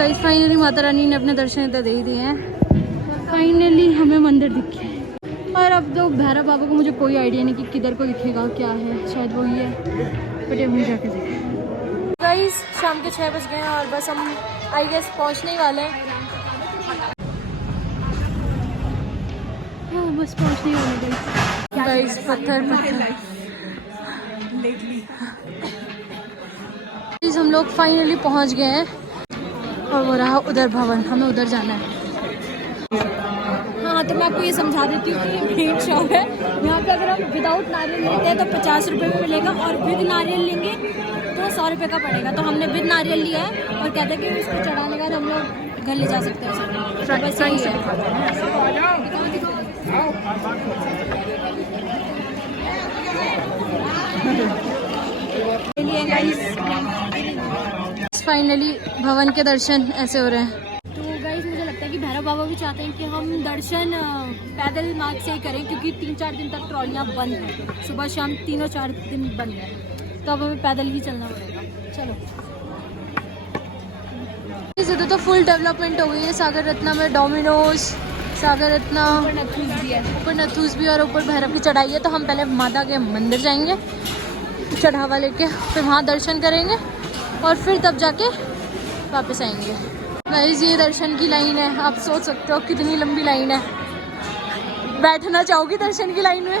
Guys finally Mata Rani ने अपने दर्शन तो दे ही दिए हैं। फाइनली हमें मंदिर दिख गया है। और अब तो भैरव बाबा को मुझे कोई आइडिया नहीं कि किधर को दिखेगा, क्या है, शायद वही है, बट ये वहीं जाके देखें। गाइस शाम के 6 बज गए हैं और बस हम आई गेस पहुंचने ही वाले हैं। हाँ बस पहुंचने ही वाले हैं गाइस। पत्थर हम लोग फाइनली पहुंच गए हैं और वो रहा उधर भवन, हमें उधर जाना है। हाँ तो मैं आपको ये समझा देती हूँ कि ये मेन शॉप है। यहाँ पे अगर हम विदाउट नारियल लेते हैं तो 50 रुपये में मिलेगा और विद नारियल लेंगे तो 100 रुपये का पड़ेगा। तो हमने विद नारियल लिया है और कहते हैं कि उसको चढ़ाने के बाद हम लोग घर ले जा सकते हैं। तो बस यही है। फाइनली भवन के दर्शन ऐसे हो रहे हैं। तो गाइस मुझे लगता है कि भैरव बाबा भी चाहते हैं कि हम दर्शन पैदल मार्ग से ही करें, क्योंकि 3-4 दिन तक ट्रॉलियाँ बंद हैं, सुबह शाम 3-4 दिन बंद है, तो अब हमें पैदल ही चलना पड़ेगा। चलो इधर तो फुल डेवलपमेंट हो गई है। सागर रत्ना में डोमिनोज, सागर रत्ना, ऊपर नथूस भी और ऊपर भैरव की चढ़ाई है। तो हम पहले माता के मंदिर जाएंगे चढ़ावा लेके, फिर वहाँ दर्शन करेंगे और फिर तब जाके वापस आएंगे। गाइस ये दर्शन की लाइन है, आप सोच सकते हो कितनी लंबी लाइन है। बैठना चाहोगी दर्शन की लाइन में?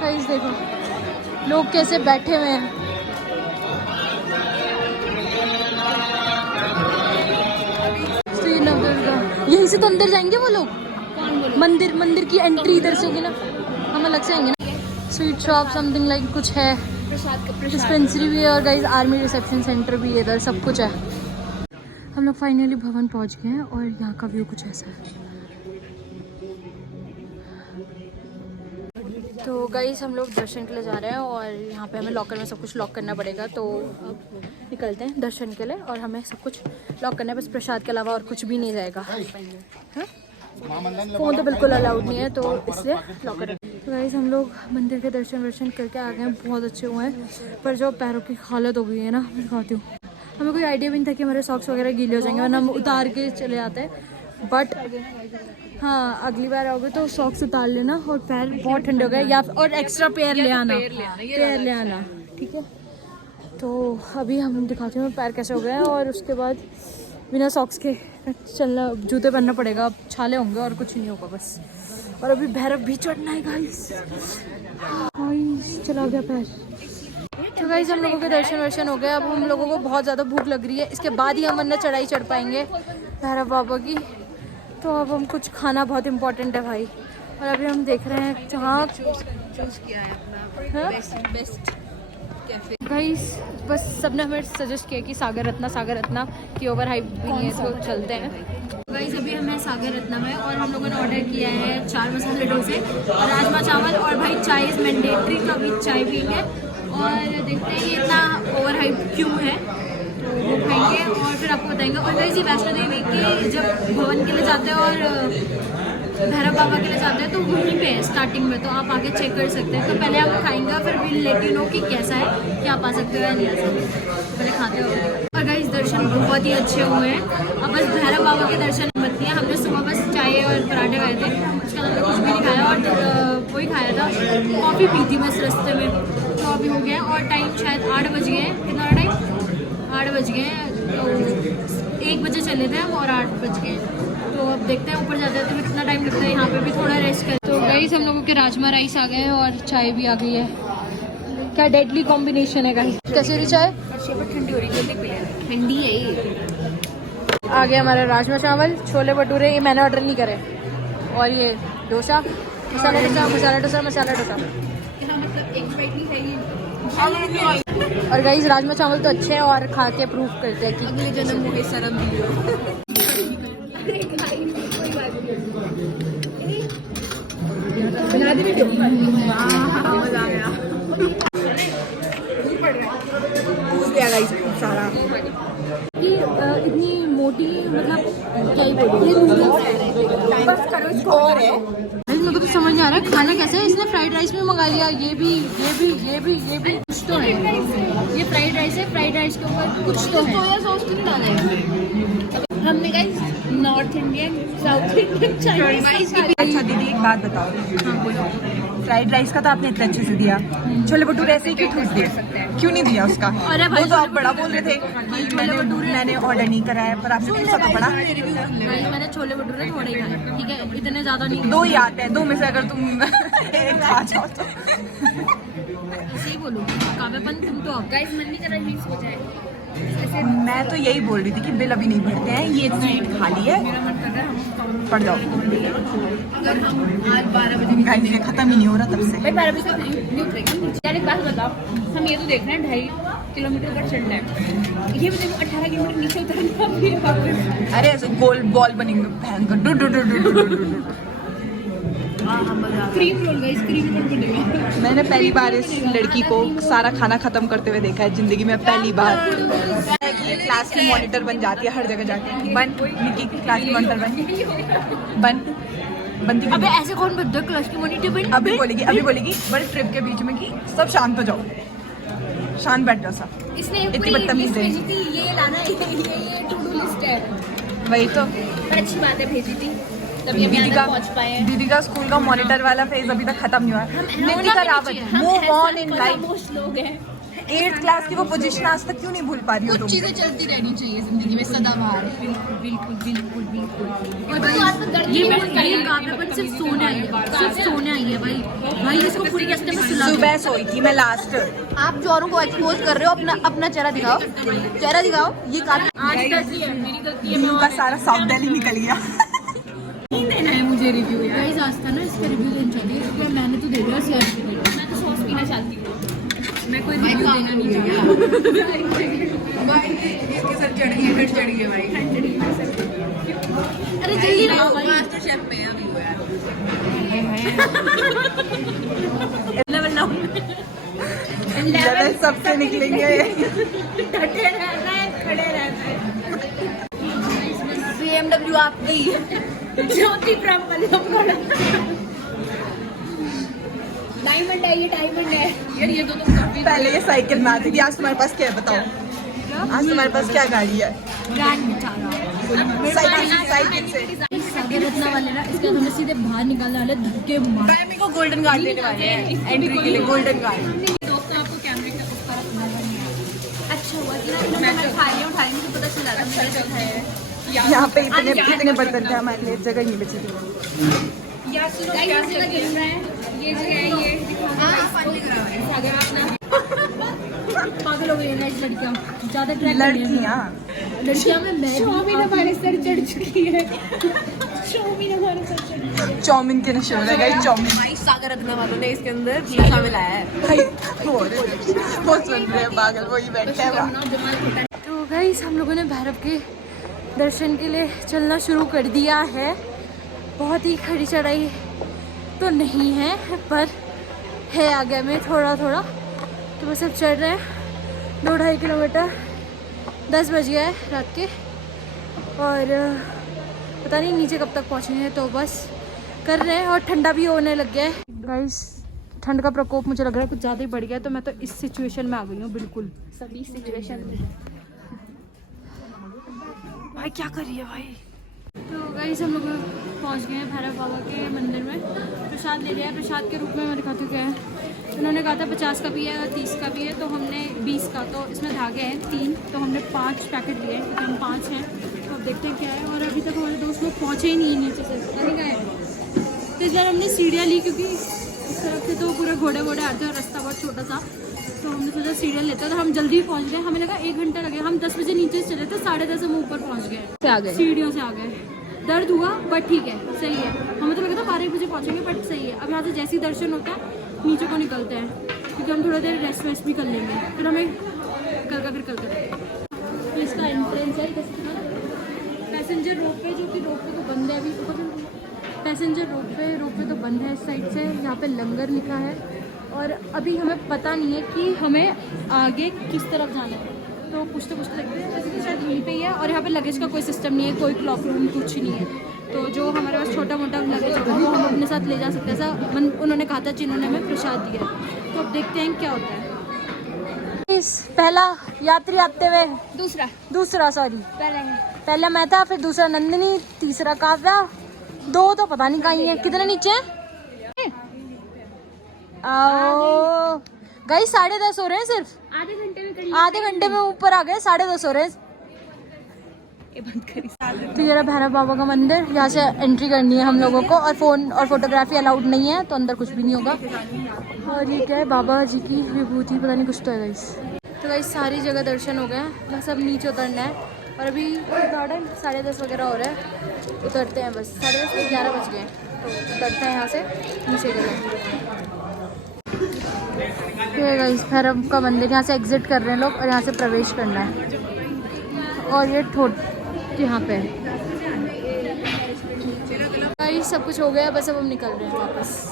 गाइस देखो लोग कैसे बैठे हुए हैं। श्रीनगर का यहीं से तो अंदर जाएंगे वो लोग। मंदिर की एंट्री इधर से होगी ना, हम अलग से आएंगे ना। स्वीट शॉप समथिंग लाइक कुछ है, डिस्पेंसरी भी है और गाइस आर्मी रिसेप्शन सेंटर भी है, इधर सब कुछ है। हम लोग फाइनली भवन पहुंच गए हैं और यहाँ का व्यू कुछ ऐसा है। तो गाइस हम लोग दर्शन के लिए जा रहे हैं और यहाँ पे हमें लॉकर में सब कुछ लॉक करना पड़ेगा। तो अब निकलते हैं दर्शन के लिए और हमें सब कुछ लॉक करना है, बस प्रसाद के अलावा और कुछ भी नहीं जाएगा। हाँ? फ़ोन तो बिल्कुल अलाउड नहीं है, तो इसलिए लॉकर। तो गाइस हम लोग मंदिर के दर्शन करके आ गए हैं, बहुत अच्छे हुए हैं। पर जो पैरों की हालत हो गई है ना, मैं दिखाती हूँ। हमें कोई आइडिया भी नहीं था कि हमारे सॉक्स वगैरह गीले हो जाएंगे और हम उतार के चले जाते हैं। बट हाँ अगली बार आओगे तो सॉक्स उतार लेना और पैर बहुत ठंडे हो गए, या और एक्स्ट्रा पेयर ले आना, ठीक है। तो अभी हम दिखाते हैं पैर कैसे हो गए हैं और उसके बाद बिना सॉक्स के चलना, जूते पहनना पड़ेगा। अब छाले होंगे और कुछ नहीं होगा बस। और अभी भैरव भी चढ़ना है गाइस। चला गया पैर। तो गाइस हम लोगों के दर्शन हो गए। अब हम लोगों को बहुत ज़्यादा भूख लग रही है, इसके बाद ही हम वरना चढ़ाई चढ़ पाएंगे भैरव बाबा की। तो अब हम कुछ खाना बहुत इम्पोर्टेंट है भाई। और अभी हम देख रहे हैं जहाँ चूज़ किया है अपना बेस्ट कैफे। गाइस बस सबने हमें सजेस्ट किया कि सागर रत्ना की ओवर हाइप भी नहीं है, तो चलते हैं। गाइस अभी हमें सागर रत्ना में और हम लोगों ने ऑर्डर किया है 4 मसाले डोसे और राजमा चावल और भाई चाय इज़ मैंडेटरी, तो अभी चाय पीएंगे और देखते हैं ये इतना ओवर हाइप क्यों है। तो वो खाएंगे और फिर आपको बताएंगे। और गाइस ये वैष्णो देवी के जब भवन के लिए जाते हैं और भैरव बाबा के लिए जाते हैं तो वहीं पे है स्टार्टिंग में, तो आप आगे चेक कर सकते हैं। तो पहले आप खाएंगे फिर विल लेट यू नो कि कैसा है, कि आप आ सकते हो या नहीं आ सकते, तो पहले खाते हो। और गाइस दर्शन बहुत ही अच्छे हुए हैं। अब बस भैरव बाबा के दर्शन मत किए, हमने सुबह बस चाय और पराठे खाए थे, उसके अलावा कुछ भी नहीं खाया और वही खाया था, कॉफ़ी पी थी बस रास्ते में। तो अभी हो गया और टाइम शायद 8 बज गए हैं। कितना टाइम? 8 बज गए हैं। तो 1 बजे चले थे हम और 8 बज गए। तो अब देखते हैं ऊपर जाते हैं तो कितना टाइम लगता है, यहाँ पे भी थोड़ा रेस्ट करते। तो गाइस हम लोगों के राजमा राइस आ गए हैं और चाय भी आ गई है। क्या डेडली कॉम्बिनेशन है गाइस। कैसी रही चाय? ठंडी हो रही है, जल्दी पी ले, ठंडी है ये। आ गया हमारा राजमा चावल, छोले भटूरे, ये मैंने ऑर्डर नहीं करे, और ये डोसा, मसाला डोसा। और गाइस राजमा चावल तो अच्छे हैं और खा के प्रूफ करते हैं कि अगले जन्म में शर्म दियो। इतनी मोटी, मतलब क्या ही बोलूं, बस करो इसको। और है मेरे को तो समझ नहीं आ रहा है खाना कैसे है। इसने फ्राइड राइस भी मंगा लिया, ये भी कुछ तो है। ये फ्राइड राइस है, फ्राइड राइस के ऊपर कुछ तो है। सोया सॉस तो नहीं डाला है हमने guys. North Indian, south Indian, Chinese. अच्छा दीदी एक बात बताओ। हाँ बोलो। फ्राइड राइस का तो आपने इतने अच्छे से दिया, छोले भटूरे ऐसे ही क्यों ठूस दिए? क्यों नहीं दिया उसका? अरे भाई वो तो आप बड़ा बोल रहे थे कि मैंने ऑर्डर नहीं करा है, पर आपने कैसा तो पड़ा। मैंने छोले भटूरे थोड़े ही खाए, ठीक है, इतने ज्यादा नहीं। 2 ही आते हैं, 2 में से अगर तुम एक खा जाओ तो ऐसे ही बोलो काव्यपन तुम तो। गाइस मन नहीं कर रहा यही सो जाए। मैं तो यही बोल रही थी कि बिल अभी नहीं भरते हैं, ये सीट खाली है, मेरा मन कर रहा है हम पड़ जाओ। अगर हम आज 12 बजे गाइस ये खत्म ही नहीं हो रहा तब से। भाई 12 बजे तक नहीं उतरेगी। यार एक बात बताओ, हम ये तो देख रहे हैं 2.5 किलोमीटर का चढ़ना है, ये भी देखो 18 किलोमीटर नीचे उतरना भी है। अरे ऐसे गोल बॉल बनेंगे पहन कर, do do do do do do do. Cream roll guys, cream roll बनेगा। मैंने पहली बार इस लड़की को सारा खाना खत्म करते हुए देखा है जिंदगी में, पहली बार। ये क्लास की मॉनिटर बन जाती है हर जगह जाके। बन निकी की क्लास की मॉनिटर बनती अबे ऐसे कौन बनता है क्लास की मॉनिटर बन? अभी बोलेगी बड़े ट्रिप के बीच में कि सब शांत हो जाओ, शांत बैठ जाओ सब। इसने इतनी पूरी बदतमीज है। लिस्ट भेजी थी, ये लाना है, ये टू डू लिस्ट है। वही तो पर अच्छी बात है भेजी थी, तभी हम यहाँ तक पहुँच पाए हैं। दीदी का स्कूल का मॉनिटर वाला फेज अभी तक खत्म नहीं हुआ है। Nikita Rawat move on in life. लोग हैं 8th क्लास की वो पोजीशन आज तक क्यों नहीं भूल पा रही हो तुम? चीजें चलती रहनी चाहिए जिंदगी में सदाबहार। बिल्कुल। और ये काव्यपन सिर्फ सोने आई है, भाई इसको पूरी रास्ते में सुला। सुबह सोई थी मैं लास्ट। आप जोरों को एक्सपोज कर रहे हो, अपना चेहरा दिखाओ, ये काफी आज गलती है, मेरी गलती है। उनका सारा साउथ दिल्ली निकल गया। नहीं देना है मुझे रिव्यू यार। गाइस आज था ना इसका रिव्यू देना चाहिए, क्योंकि मैंने तो दे दिया सॉस भी नहीं। मैं तो सॉस पीना चाहती हूँ, मैं कोई रिव्यू देना नहीं चाहती। भाई इसके सर चढ़ गई है भाई। अरे जल्दी लाओ भाई, मास्टर शेफ पे अभी वो यार। लेवल सबसे निकलेंगे। डटे रहना है, खड़े रहना है। BMW आपकी ज्योति ब्रह्मल्लम डायमंड है, ये डायमंड है यार। ये तो काफी पहले ये साइकिल में आती थी, आज तुम्हारे पास क्या है बताओ? आज तुम्हारे पास क्या गाड़ी है? Grand Vitara. साइकिल से सागर रत्ना वाले ना, इसके बाद हमें सीधे बाहर निकालने वाले धक्के मार। मेरे को गोल्डन कार्ड देने वाले हैं एंट्री के लिए। गोल्डन कार्ड दोस्तों आपको कैमरे का उस तरफ नजर नहीं आया। अच्छा हुआ कि ना मैं उठाई नहीं तो पता चला था मेरा जगह है यहाँ पे। इतने बर्तन थे हमारे लिए, जगह नहीं बची थी। या सुनो क्या जगह गिर रहा है, ये जगह है, ये पागल हो गई है इस लड़कियां, ज्यादा ट्रैक लड़कियां में शौमिन हमारे सर चढ़ चुकी है। शौमिन हमारे सर चढ़ चुकी है। चाउमीन के नशे हो रहा है गाइस। चाउमीन भाई सागर रत्ना वालों ने इसके अंदर नशा मिलाया है। वो सुन रहे हैं पागल, वही बैठे हैं। तो गाइस हम लोगों ने भैरव के दर्शन के लिए चलना शुरू कर दिया है। बहुत ही खड़ी चढ़ाई तो नहीं है, पर है आगे में थोड़ा थोड़ा, तो बस अब चढ़ रहे हैं 2-2.5 किलोमीटर। 10 बज गया है रात के, और पता नहीं नीचे कब तक पहुँचेंगे, तो बस कर रहे हैं। और ठंडा भी होने लग गया है गाइस, ठंड का प्रकोप मुझे लग रहा है कुछ ज़्यादा ही बढ़ गया है। तो मैं तो इस सिचुएशन में आ गई हूँ, बिल्कुल सभी सिचुएशन में। भाई क्या कर रही है भाई। तो गाइस हम लोग पहुँच गए हैं भैरव बाबा के मंदिर में। प्रसाद ले लिया है। प्रसाद के रूप में मैं दिखाती हूँ क्या है। उन्होंने कहा था 50 का भी है और 30 का भी है, तो हमने 20 का, तो इसमें धागे हैं 3, तो हमने 5 पैकेट लिए क्योंकि हम 5 हैं। तो अब देखते हैं क्या है। और अभी तक हमारे दोस्त लोग पहुँचे ही नहीं नीचे से, नहीं गए। तो इस बार हमने सीढ़ियाँ ली, क्योंकि इस तरफ से तो पूरे घोड़े आते हैं और रास्ता बहुत छोटा सा, तो हमने सोचा सीढ़ियाँ लेते हैं। तो हम जल्दी पहुँच गए, हमें लगा 1 घंटा लगे। हम 10 बजे नीचे से चले थे, 10:30 हम ऊपर पहुँच गए, सीढ़ियों से आ गए। दर्द हुआ बट ठीक है, सही है। हमें तो लगा था 12 बजे पहुँचेंगे, बट सही है। अब यहाँ से जैसे ही दर्शन होता है नीचे को निकलते हैं, क्योंकि हम थोड़ा देर रेस्ट वेस्ट भी कर लेंगे, फिर हमें फिर करते रहेंगे। इसका एंट्रेंस है पैसेंजर रोप पे, जो कि रोप पे तो बंद है अभी। पैसेंजर रोप पे तो बंद है इस साइड से। यहाँ पे लंगर लिखा है, और अभी हमें पता नहीं है कि हमें आगे किस तरफ जाना है। तो पूछते देखते हैं, वैसे तो शायद यहीं पे ही है। और यहाँ पे लगेज का कोई सिस्टम नहीं है, कोई क्लॉक रूम कुछ नहीं है। तो जो हमारे पास छोटा मोटा लगेज होगा वो हम अपने साथ ले जा सकते हैं, ऐसा उन्होंने कहा था जिन्होंने हमें प्रसाद दिया है। तो अब देखते हैं क्या होता है। पहला यात्री आते हुए, दूसरा सॉरी पहला मैं था, फिर दूसरा नंदिनी, तीसरा काव्या, 2 तो पता नहीं कहीं है। कितने नीचे हैं? आओ गाइस 10:30 हो रहे हैं, सिर्फ आधे घंटे में ऊपर आ गए, 10:30 हो रहे हैं। तो ये रहा भैरव बाबा का मंदिर, यहाँ से एंट्री करनी है हम लोगों को, और फोन और फोटोग्राफी अलाउड नहीं है, तो अंदर कुछ भी नहीं होगा। और ये क्या है, बाबा जी की विभूति, पता नहीं कुछ तो है गाइस। तो गाइस सारी जगह दर्शन हो गए हैं, बस अब नीचे उतरना है। और अभी गार्डन 10:30 वगैरह हो रहा है, उतरते हैं बस। 10:30 11 बज गए हैं, तो उतरते हैं यहाँ से नीचे के लिए। ये गाइस भैरव का मंदिर, यहाँ से एग्जिट कर रहे हैं लोग और यहाँ से प्रवेश करना है। और ये यहाँ पे गाइस सब कुछ हो गया, बस अब हम निकल रहे हैं वापस।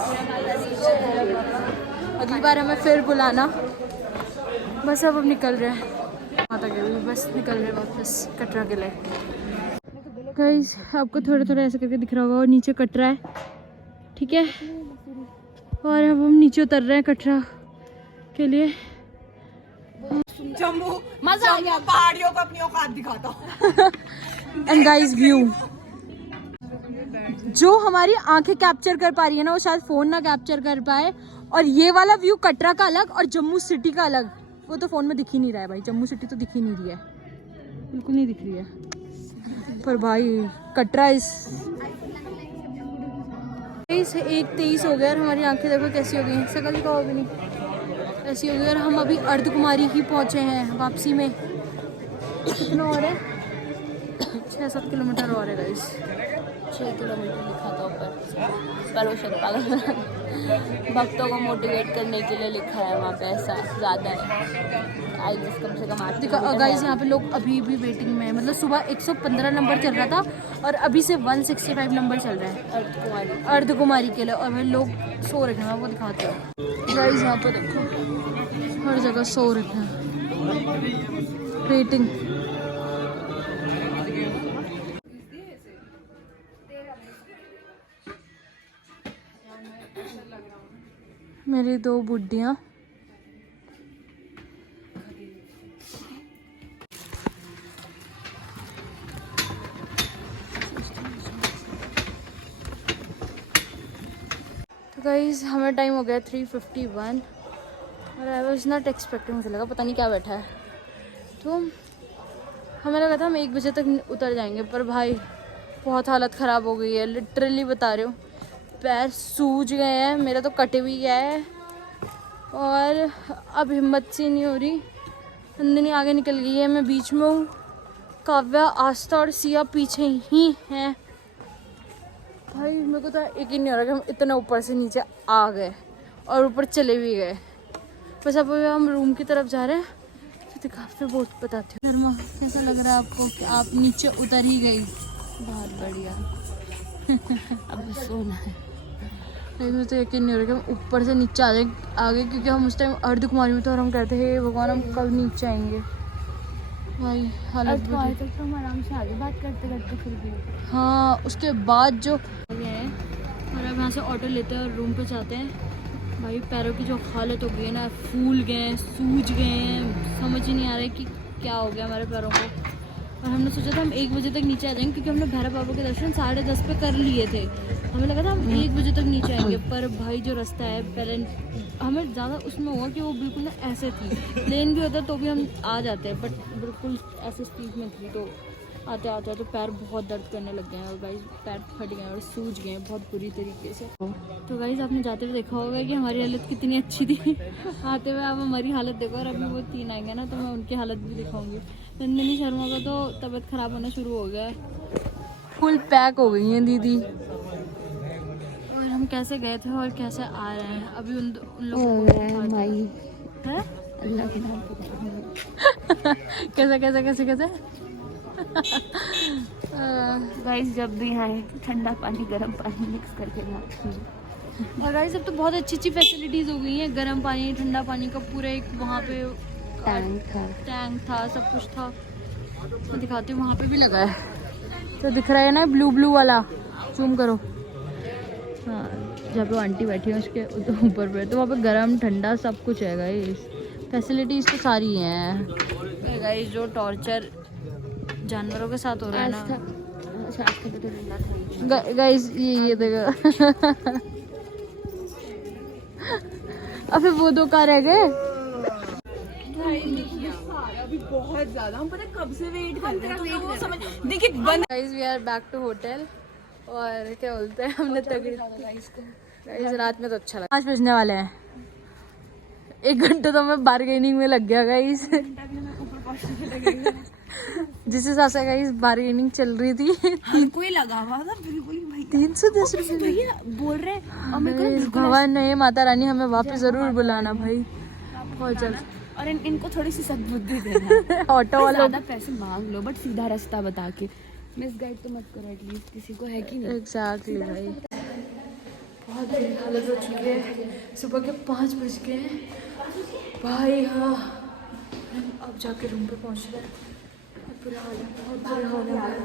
अगली बार हमें फिर बुलाना। बस अब हम निकल रहे हैं, माता के भी बस निकल रहे हैं वापस कटरा के लिए। गाइस आपको थोड़ा थोड़ा ऐसे करके दिख रहा होगा, और नीचे कटरा है, ठीक है। और अब हम नीचे उतर रहे हैं कटरा के लिए। जम्मू मजा आ गया, पहाड़ियों को अपनी औकात दिखाता। एंड गाइस व्यू जो हमारी आंखें कैप्चर कर पा रही है ना, वो शायद फोन ना कैप्चर कर पाए। और ये वाला व्यू कटरा का अलग और जम्मू सिटी का अलग, वो तो फोन में दिख ही नहीं रहा है भाई। जम्मू सिटी तो दिख ही नहीं रही है, बिल्कुल नहीं दिख रही है। पर भाई कटरा इस 1:23 हो गया और हमारी आंखें देखो कैसी हो गई, शकल दिखाओ भी नहीं, ऐसी हो गई। और हम अभी अर्धकुमारी ही पहुंचे हैं वापसी में। कितना और है? 6-7 किलोमीटर और है गाइस। 6 किलोमीटर लिखा था ऊपर, पर वो शायद भक्तों को मोटिवेट करने के लिए लिखा है वहाँ पे, ऐसा ज़्यादा है। आई गेस कम से कम 8 गाइस। यहाँ पे लोग अभी भी वेटिंग में है, मतलब सुबह 115 नंबर चल रहा था और अभी से 165 नंबर चल रहा है अर्धकुमारी के लिए। और वे लोग सो रखे हैं, आपको दिखाते हो गाइस। यहाँ पे देखो हर जगह सो रखे हैं, वेटिंग। मेरी 2 बुड्डियाँ तो गाइस हमें टाइम हो गया 3:51 और आई वॉज नॉट एक्सपेक्टिंग। मुझे लगा पता नहीं क्या बैठा है, तो हमें लगा था हम 1 बजे तक उतर जाएंगे, पर भाई बहुत हालत ख़राब हो गई है, लिटरली बता रही हूँ। पैर सूज गए हैं, मेरा तो कटे भी गया है और अब हिम्मत सी नहीं हो रही। नंदिनी आगे निकल गई है, मैं बीच में हूँ, काव्या, आस्था और सिया पीछे ही हैं। भाई मेरे को तो यकीन नहीं हो रहा कि हम इतना ऊपर से नीचे आ गए और ऊपर चले भी गए। बस अब हम रूम की तरफ जा रहे हैं, तो दिखाते बहुत बताती हूँ। शर्मा कैसा लग रहा है आपको कि आप नीचे उतर ही गई? बहुत बढ़िया। अब सोना है। मुझे तो यकीन नहीं हो रहा कि हम ऊपर से नीचे आ जाए आगे, क्योंकि हम उस टाइम अर्धकुमारी में थे और हम कहते हैं भगवान हम कब नीचे आएंगे। भाई हालत तक तो हम आराम से आगे बात करते करते फिर भी। हाँ उसके बाद जो है, और अब यहाँ से ऑटो लेते हैं और रूम पे जाते हैं। भाई पैरों की जो हालत हो गई है ना, फूल गए, सूज गए, समझ ही नहीं आ रहा है कि क्या हो गया हमारे पैरों को। और हमने सोचा था हम 1 बजे तक नीचे आ जाएंगे, क्योंकि हमने भैरव बाबा के दर्शन 10:30 पे कर लिए थे। हमें लगा था हम 1 बजे तक नीचे आएंगे, पर भाई जो रास्ता है पहले हमें ज़्यादा उसमें हुआ कि वो बिल्कुल ना ऐसे थी, प्लेन भी होता तो भी हम आ जाते, बट बिल्कुल ऐसे स्पीड में थी, तो आते आते तो पैर बहुत दर्द करने लग गए हैं और भाई पैर फट गए और सूज गए बहुत बुरी तरीके से। तो गाइस आपने जाते हुए देखा होगा कि हमारी हालत कितनी अच्छी थी। आते हुए आप हमारी हालत देखो, और अभी वो 3 आएंगे ना तो मैं उनकी हालत भी दिखाऊंगी। नंदिनी शर्मा का तो तबीयत खराब होना शुरू हो गया है, फुल पैक हो गई हैं दीदी। और हम कैसे गए थे और कैसे आ रहे हैं अभी उन लोगों को है अल्लाह के नाम पे। कैसे कैसे कैसे कैसे गाइस जब भी आए ठंडा पानी गर्म पानी मिक्स करके लाती। और गाइस अब तो बहुत अच्छी अच्छी फैसिलिटीज़ हो गई हैं, गर्म पानी ठंडा पानी का पूरा एक वहाँ पे टैंक था, सब कुछ था। मैं दिखाती हूँ, वहाँ पे भी लगा है, तो दिख रहा है ना ब्लू वाला, जूम करो। हाँ, जहाँ पे वो आंटी बैठी है उसके ऊपर पे, तो वहाँ पे गर्म ठंडा सब कुछ है गाइस। फैसिलिटीज तो सारी हैं गाइस। जो टॉर्चर जानवरों के साथ हो रहा है ना गाइस, ये देखो। अबे वो दो कार रह गए। अभी बहुत ज्यादा हम पता कब से वेट कर रहे हैं, तो वो समझ देखिए बंद। Guys we are back to hotel, और क्या बोलते हैं, हमने तगड़ी गाइस रात में तो अच्छा लगा। 5 बजने वाले हैं, 1 घंटा तो हमें बार्गेनिंग में लग गया गाइस। जिस हिसाब से गाइस बार्गेनिंग चल रही थी, कोई लगा हुआ था बिल्कुल भाई। 310 रुपये भैया बोल रहे और मेरे को भगवान नहीं, माता रानी हमें वापस जरूर बुलाना भाई, बहुत जल्द। और इनको थोड़ी सी सद्बुद्धि देना। ऑटो वाला ज्यादा पैसे मांग लो बट सीधा रास्ता बता के। मिस गाइड तो मत करो, एटलीस्ट किसी को है कि नहीं। एग्जैक्टली भाई। बहुत बुरी हालत हो चुकी है, सुबह के 5 बज गए हैं भाई। हाँ, अब जाके रूम पे पहुंच रहे हैं। बहुत बुरा हाल है, बहुत बुरा हाल है।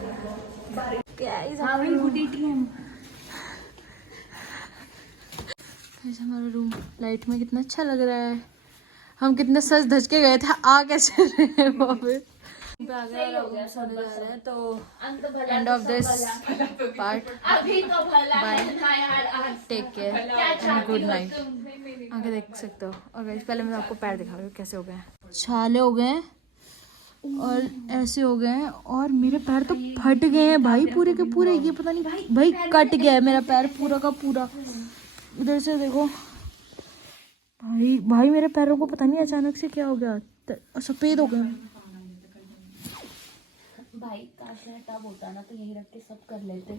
हमारा रूम लाइट में कितना अच्छा लग रहा है। हम कितने सज धज के गए थे, आ कैसे रहे हैं वहाँ पे। आ गए और अब सोने जा रहे हैं। तो end of this part, bye, take care and good night. आगे देख सकते हो। और गाइस पहले मैं आपको पैर दिखा रही हूँ कैसे हो गए हैं। छाले हो गए हैं और ऐसे हो गए हैं, और मेरे पैर तो फट गए हैं भाई पूरे के पूरे। ये पता नहीं भाई कट गया है मेरा पैर पूरा का पूरा। इधर से देखो भाई मेरे पैरों को पता नहीं अचानक से क्या हो गया, सफेद हो गए। भाई काश टब होता ना तो यही रख के सब कर लेते।